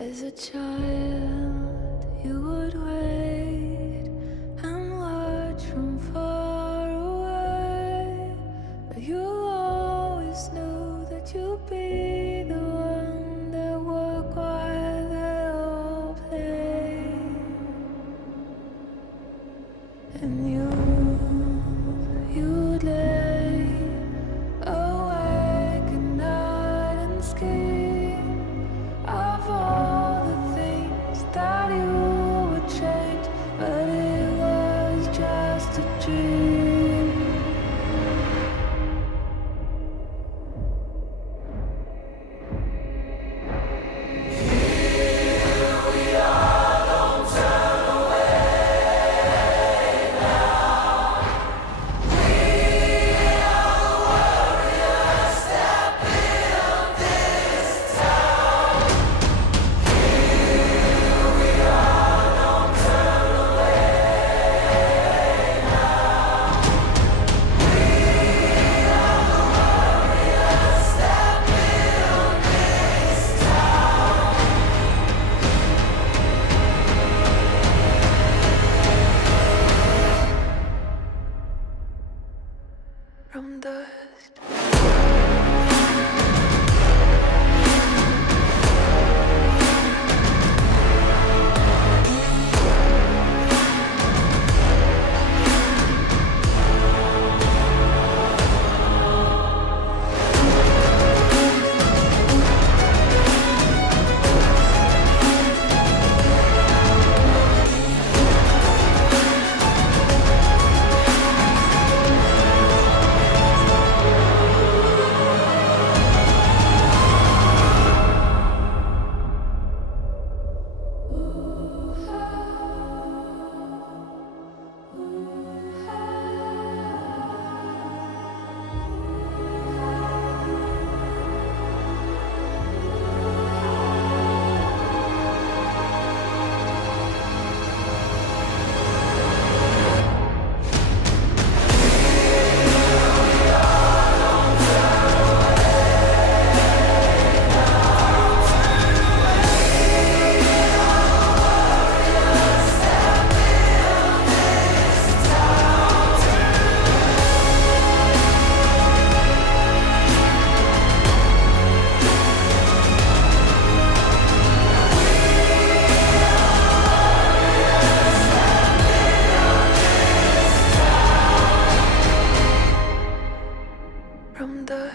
As a child, you would wait and watch from far away, but you always knew that you'd be the one that would while they all play. And you'd lay awake at night and scheme of all the things that you would change, but it was just a dream. Here we are, don't turn away now. We are the warriors that build this town. Here we are, don't turn away now. We are the warriors that build this town. From dust. From dust.